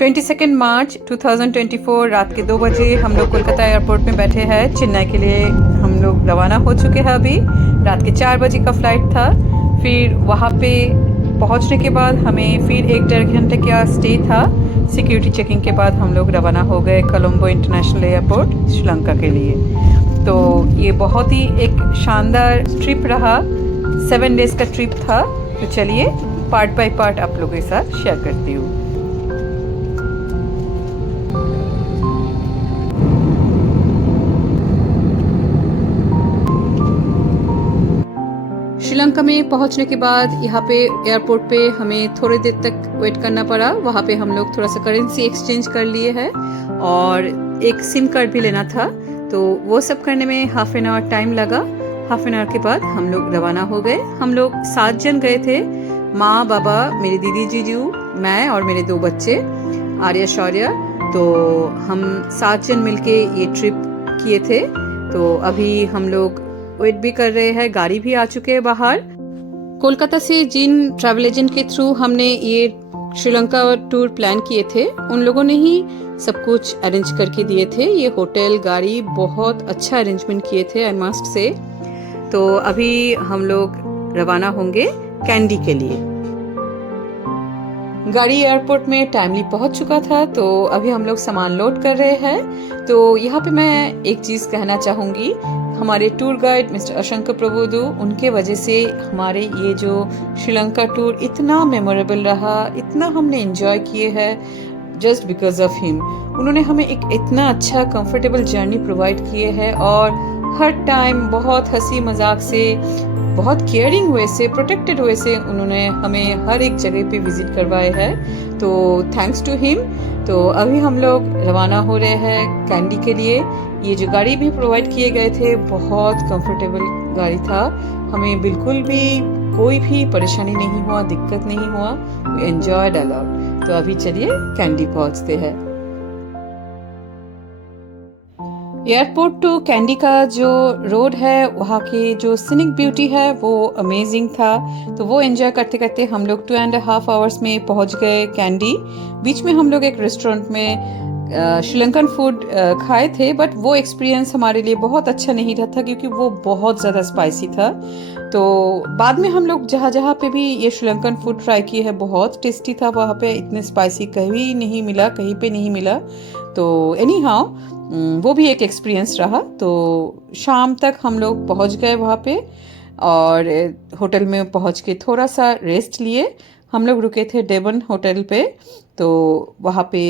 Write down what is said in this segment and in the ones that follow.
22 मार्च 2024 रात के 2 बजे हम लोग कोलकाता एयरपोर्ट में बैठे हैं। चेन्नई के लिए हम लोग रवाना हो चुके हैं। अभी रात के 4 बजे का फ़्लाइट था। फिर वहाँ पे पहुँचने के बाद हमें फिर 1-1.5 घंटे का स्टे था। सिक्योरिटी चेकिंग के बाद हम लोग रवाना हो गए कोलंबो इंटरनेशनल एयरपोर्ट श्रीलंका के लिए। तो ये बहुत ही एक शानदार ट्रिप रहा। 7 डेज़ का ट्रिप था। तो चलिए पार्ट बाय पार्ट आप लोगों के साथ शेयर करती हूँ। श्रीलंका में पहुंचने के बाद यहाँ पे एयरपोर्ट पे हमें थोड़ी देर तक वेट करना पड़ा। वहाँ पे हम लोग थोड़ा सा करेंसी एक्सचेंज कर लिए हैं और एक सिम कार्ड भी लेना था। तो वो सब करने में हाफ एन आवर टाइम लगा। हाफ एन आवर के बाद हम लोग रवाना हो गए। हम लोग 7 जन गए थे, माँ, बाबा, मेरी दीदी, जीजू, मैं और मेरे 2 बच्चे आर्या, शौर्य। तो हम 7 जन मिलके ये ट्रिप किए थे। तो अभी हम लोग वेट भी कर रहे हैं। गाड़ी भी आ चुके हैं बाहर। कोलकाता से जिन ट्रैवल एजेंट के थ्रू हमने ये श्रीलंका टूर प्लान किए थे, उन लोगों ने ही सब कुछ अरेंज करके दिए थे। ये होटल, गाड़ी, बहुत अच्छा अरेंजमेंट किए थे, आई मस्ट से। तो अभी हम लोग रवाना होंगे कैंडी के लिए। गाड़ी एयरपोर्ट में टाइमली पहुंच चुका था। तो अभी हम लोग सामान लोड कर रहे हैं। तो यहाँ पे मैं एक चीज़ कहना चाहूँगी, हमारे टूर गाइड मिस्टर अशंकर प्रभुदू, उनके वजह से हमारे ये जो श्रीलंका टूर इतना मेमोरेबल रहा, इतना हमने एंजॉय किए हैं जस्ट बिकॉज ऑफ हिम। उन्होंने हमें एक इतना अच्छा कंफर्टेबल जर्नी प्रोवाइड किए है और हर टाइम बहुत हंसी मजाक से, बहुत केयरिंग वे से, प्रोटेक्टेड वे से उन्होंने हमें हर एक जगह पे विजिट करवाए हैं। तो थैंक्स टू हिम। तो अभी हम लोग रवाना हो रहे हैं कैंडी के लिए। ये जो गाड़ी भी प्रोवाइड किए गए थे, बहुत कंफर्टेबल गाड़ी था। हमें बिल्कुल भी कोई भी परेशानी नहीं हुआ, दिक्कत नहीं हुआ। We enjoyed a lot. तो अभी चलिए कैंडी पहुंचते हैं। एयरपोर्ट टू कैंडी का जो रोड है, वहाँ की जो सीनिक ब्यूटी है वो अमेजिंग था। तो वो एंजॉय करते करते हम लोग 2.5 आवर्स में पहुँच गए कैंडी। बीच में हम लोग एक रेस्टोरेंट में श्रीलंकन फूड खाए थे, बट वो एक्सपीरियंस हमारे लिए बहुत अच्छा नहीं रहा था क्योंकि वो बहुत ज़्यादा स्पाइसी था। तो बाद में हम लोग जहाँ जहाँ पे भी ये श्रीलंकन फूड ट्राई किए हैं, बहुत टेस्टी था। वहाँ पे इतने स्पाइसी कहीं नहीं मिला, कहीं पे नहीं मिला। तो एनी हाउ वो भी एक एक्सपीरियंस रहा। तो शाम तक हम लोग पहुँच गए वहाँ पे और होटल में पहुँच के थोड़ा सा रेस्ट लिए। हम लोग रुके थे डेवन होटल पे। तो वहाँ पे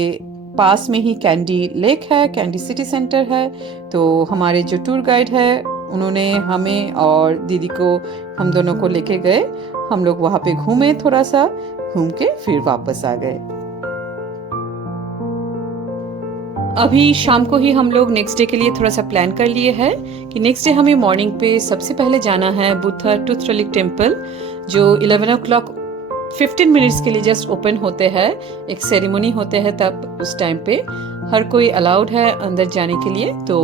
पास में ही कैंडी लेक है, कैंडी सिटी सेंटर है। तो हमारे जो टूर गाइड है, उन्होंने हमें और दीदी को, हम दोनों को लेके गए। हम लोग वहाँ पे घूमे, थोड़ा सा घूम के फिर वापस आ गए। अभी शाम को ही हम लोग नेक्स्ट डे के लिए थोड़ा सा प्लान कर लिए हैं कि नेक्स्ट डे हमें मॉर्निंग पे सबसे पहले जाना है बुद्धा टूथ रिलिक टेम्पल, जो 11 o'clock 15 मिनट्स के लिए जस्ट ओपन होते हैं। एक सेरेमनी होते हैं, तब उस टाइम पे हर कोई अलाउड है अंदर जाने के लिए। तो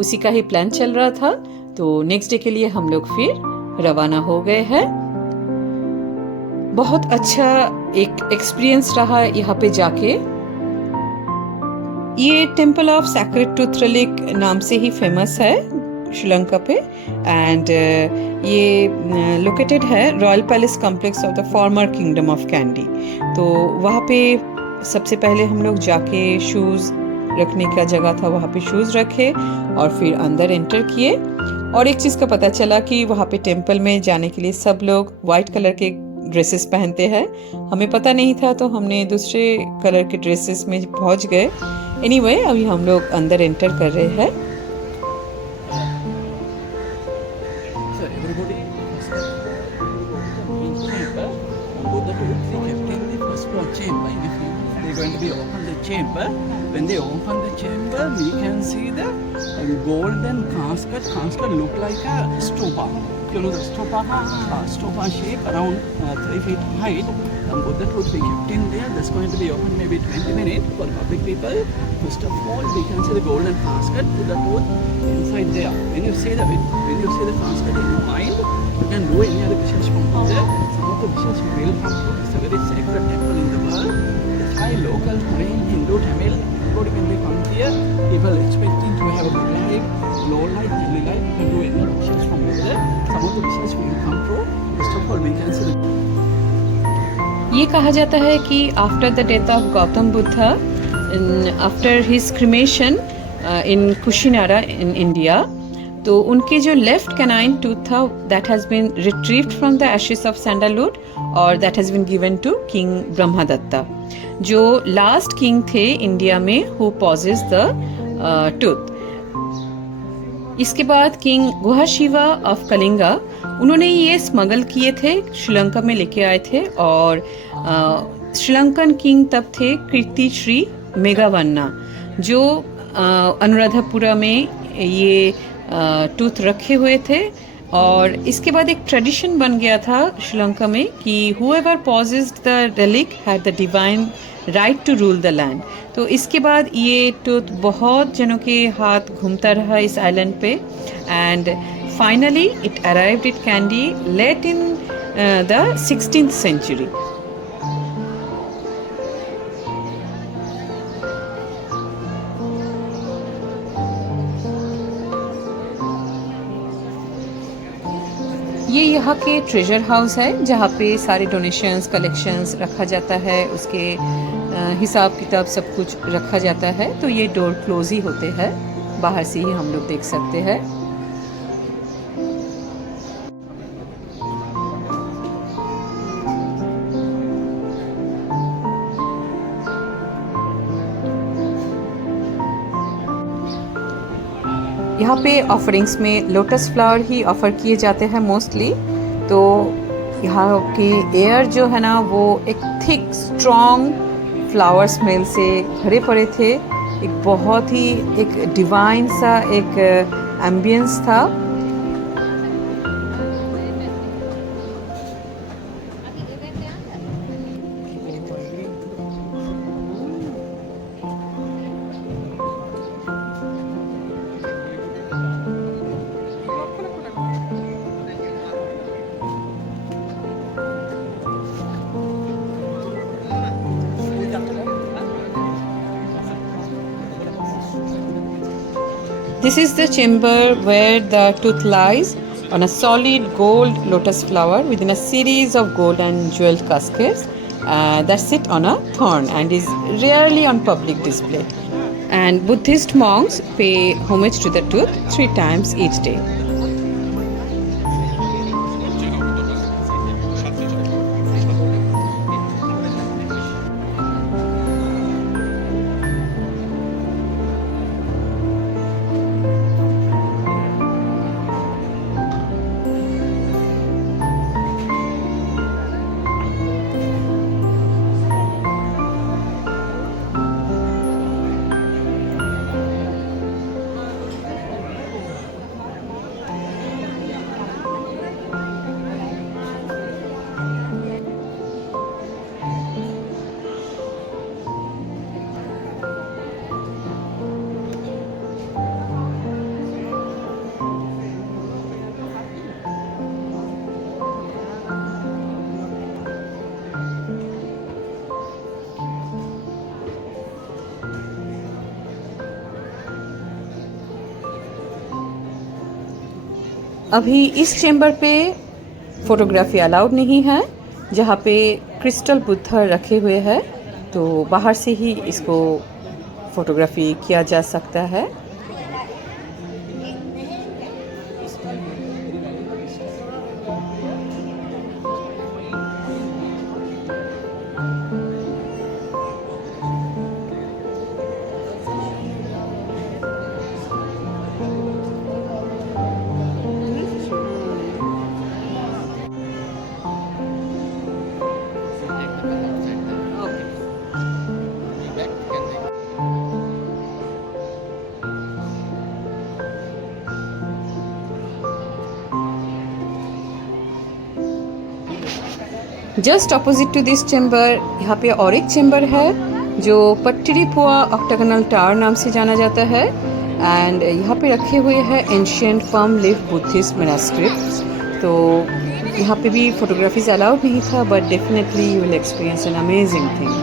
उसी का ही प्लान चल रहा था। तो नेक्स्ट डे के लिए हम लोग फिर रवाना हो गए हैं। बहुत अच्छा एक एक्सपीरियंस रहा यहाँ पे जाके। ये temple of sacred tooth relic नाम से ही फेमस है श्रीलंका पे। एंड ये लोकेटेड है royal palace complex of the former kingdom of candy. तो वहाँ पे सबसे पहले हम लोग जाके शूज़ रखने का जगह था, वहाँ पे शूज़ रखे और फिर अंदर एंटर किए। और एक चीज़ का पता चला कि वहाँ पे टेम्पल में जाने के लिए सब लोग वाइट कलर के ड्रेसेस पहनते हैं। हमें पता नहीं था, तो हमने दूसरे कलर के ड्रेसेस में पहुँच गए। एनीवे, अभी हम लोग अंदर एंटर कर रहे हैं। Chamber. When they open the chamber, we can see the golden casket. Casket look like a stupa. You know the stupa, stupa shape around 3 feet height. And Buddha tooth we kept in there. That's going to be open maybe 20 minutes for public people. First of all, we can see the golden casket, Buddha tooth inside there. When you see the casket in your mind, you can do any other wishes from there. Some of the wishes you will come to. It's a very sacred temple in the world. If I look, local Korean, Hindu, Tamil, everybody when they come here, people expecting to have a good life, low life, daily life. You can do any wishes from there. Some of the wishes will come true. First of all, we can see the ये कहा जाता है कि after the death of Gautam Buddha, after his cremation in Kushinara in India, तो उनके जो left canine tooth था that has been retrieved from the ashes of sandalwood और that has been given to king Brahmadatta, जो लास्ट किंग थे इंडिया में who possess the tooth. इसके बाद किंग गुहाशिवा ऑफ कलिंगा, उन्होंने ये स्मगल किए थे, श्रीलंका में लेके आए थे, और श्रीलंकन किंग तब थे कीर्ति श्री मेघावन्ना, जो अनुराधापुरा में ये टूथ रखे हुए थे। और इसके बाद एक ट्रेडिशन बन गया था श्रीलंका में कि whoever possessed the relic had the divine right to rule the land. तो इसके बाद ये टूथ बहुत जनों के हाथ घूमता रहा इस आइलैंड पे, and finally it arrived at Kandy late in the 16th century। ये यहाँ के ट्रेजर हाउस है जहाँ पे सारे डोनेशंस, कलेक्शंस रखा जाता है, उसके हिसाब किताब सब कुछ रखा जाता है। तो ये डोर क्लोज ही होते हैं, बाहर से ही हम लोग देख सकते हैं। यहाँ पे ऑफरिंग्स में लोटस फ्लावर ही ऑफ़र किए जाते हैं मोस्टली। तो यहाँ की एयर जो है ना वो एक थिक स्ट्रॉन्ग फ्लावर स्मेल से भरे पड़े थे। एक बहुत ही एक डिवाइन सा एक एम्बियंस था। This is the chamber where the tooth lies on a solid gold lotus flower within a series of gold and jeweled caskets that sit on a thorn and is rarely on public display. And Buddhist monks pay homage to the tooth 3 times each day. अभी इस chamber पे photography allowed नहीं है, जहाँ पे crystal Buddha रखे हुए हैं, तो बाहर से ही इसको फ़ोटोग्राफी किया जा सकता है। Just opposite to this chamber यहाँ पे और एक चेम्बर है जो पट्टिरीपुआ ऑक्टागोनल टावर नाम से जाना जाता है, एंड यहाँ पे रखे हुए हैं एंशिएंट फर्म लिव बुद्धिस्ट मैनस्क्रिप्ट्स। तो यहाँ पे भी फोटोग्राफीज अलाउड नहीं था, but definitely you will experience an amazing thing.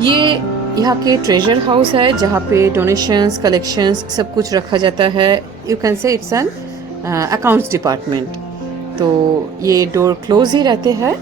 ये यहाँ के ट्रेजर हाउस है जहाँ पे डोनेशंस कलेक्शंस सब कुछ रखा जाता है. You can say it's an accounts department. तो ये डोर क्लोज ही रहते हैं.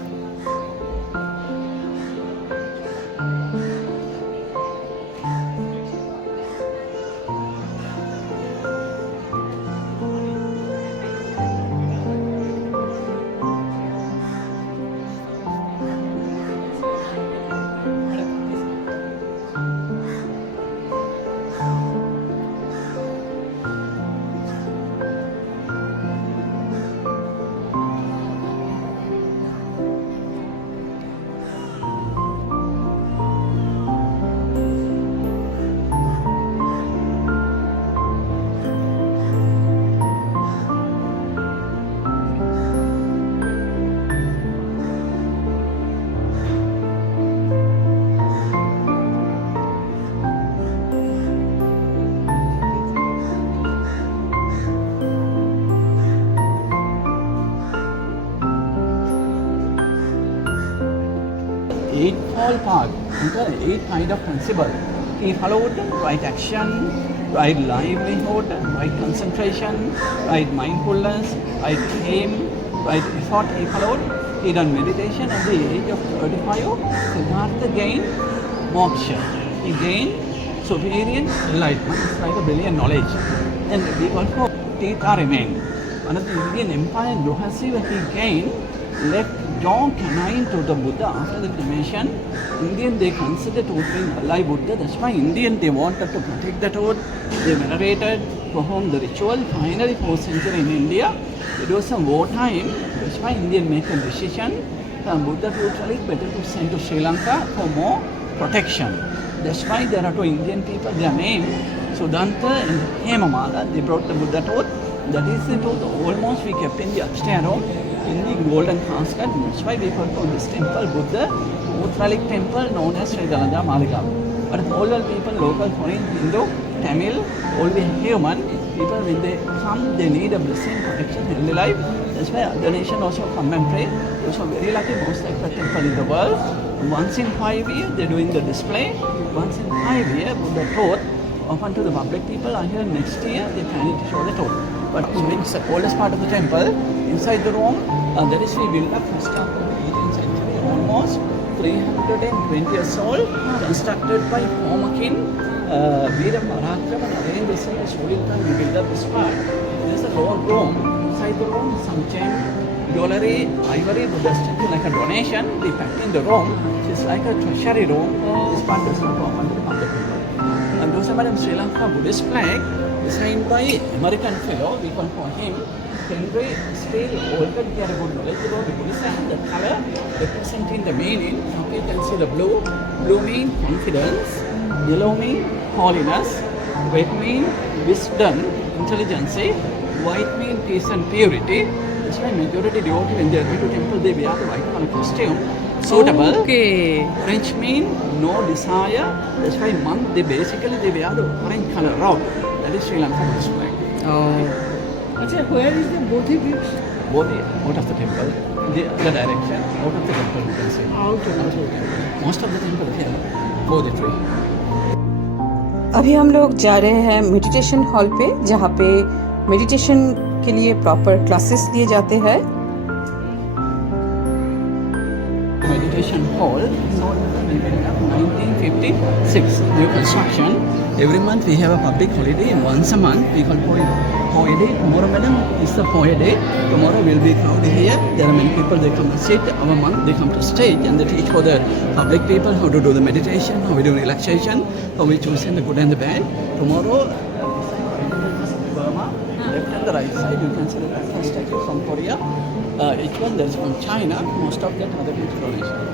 Eightfold path, the eight kind of principle. He followed right action, right livelihood, right concentration, right mindfulness, right aim, right effort. He followed. He done meditation at the age of 35. Siddhartha gained moksha. He gained superior enlightenment. It's like a brilliant knowledge. And we also Tita remained. Another Indian empire, Luhasiva, he gained left jaw canine to the Buddha after the cremation. Indian they consider to be alive Buddha. That's why Indian they wanted to protect the toad. They venerated, performed the ritual. Finally, 4th century in India, it was some wartime. That's why Indian make a decision. Buddha told it better to send to Sri Lanka for more protection. That's why there are two Indian people. Their name Sudanta and Hemamala. They brought the Buddha toad. That is the toad. Almost we kept in the upstairs room. In the golden casket, that's why we call this temple Buddha, Uttalik temple known as Sri Dalanda Maligav. But all people, local, foreign, Hindu, Tamil, all the human people, when they come, they need a blessing, protection, healthy life. That's why other nation also come and pray. Also very lucky, most like temple in the world. Once in 5 years, they're doing the display. Once in 5 years, Buddha taught open to the public people. Are here next year, they planning to show the toad. But it's the oldest part of the temple. Inside the room, that is we built up first half of the 18th century, almost 320 years old, constructed by former king Veera Marathram and arranged this in a soil time. We built up this part. There's a lower room. Inside the room, some gem, jewelry, ivory, Buddha statue like a donation. We packed in the room. It's like a treasury room. This part does not open to the public people. And those are Madam Sri Lanka Buddhist flag designed by American fellow. We call for him Henry Steele Walker. He had a good knowledge about the Buddhism. The color representing the meaning. Now you can see the blue. Blue means confidence. Yellow means holiness. Red means wisdom, intelligence. White means peace and purity. That's why majority devotee when they are going to temple they wear the white color costume. Suitable. Okay. Orange means no desire. That's why monk they basically they wear the orange color robe. That is Sri Lanka Buddhist flag. Oh. Achha, where is the Bodhi Vriksha? Both out of the temple, the direction out of the temple you can say. Out of the temple. Most of the temple here, Bodhi tree. अभी हम लोग जा रहे हैं meditation hall पे जहाँ पे meditation के लिए प्रॉपर क्लासेस दिए जाते हैं. Meditation hall, so we built up 1956, new construction. Every month we have a public holiday. Once a month we call Poe Day. Tomorrow, madam, is the Poe Day. Tomorrow will be crowded here. There are many people. They come and sit. Our monk they come to stage and they teach for the public people how to do the meditation, how we do relaxation, how we choose the good and the bad. Tomorrow, Burma, left and the right side you can see the Buddha statue from Korea. Each one there's from China. Most of that other exploration.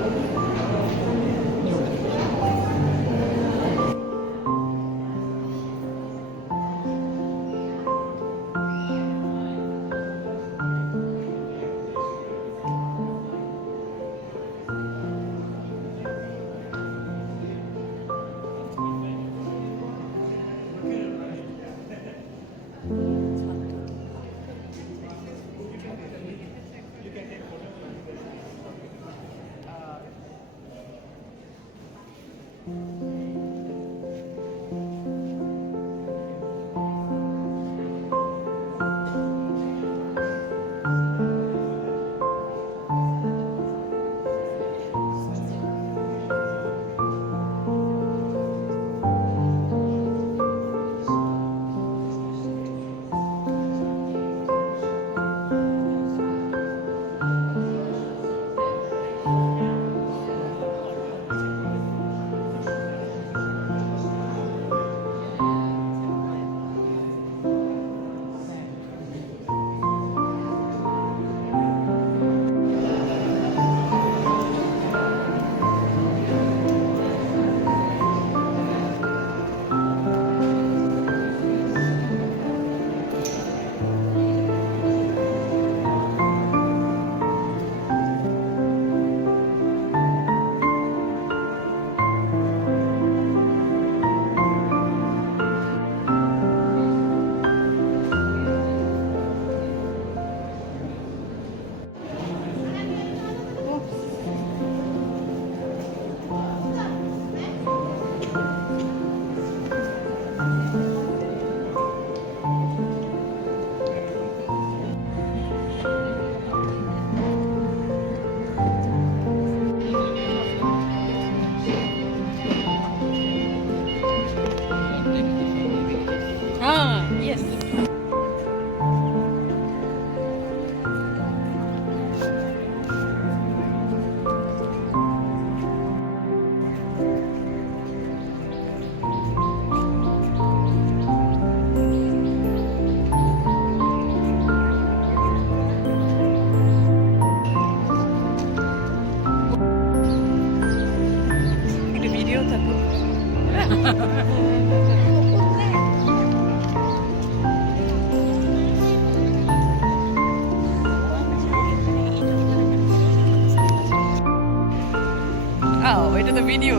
এটা তো video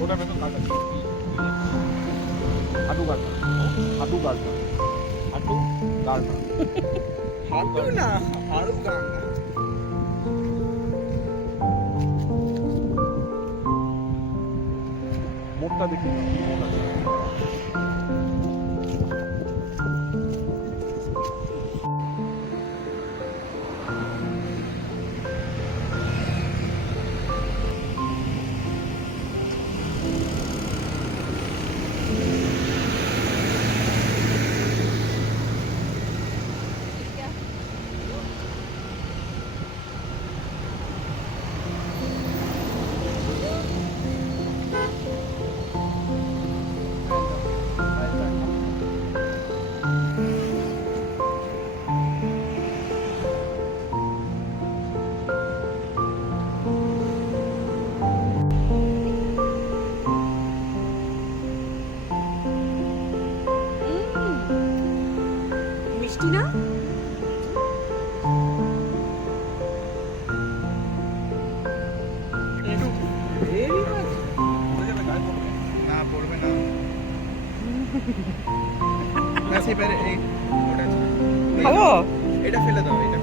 ওটা বেতন কাটা হাঁটু গাড়টা হাঁটু গাড়টা হাঁটু গাড়টা হাঁটু না আরো গান মোটটা দেখি না, মোট আছে। মিষ্টি না ভেরি মাচ না পড়বে না না সেবারে এই ওটা খাবো এটা ফেলে দাও এটা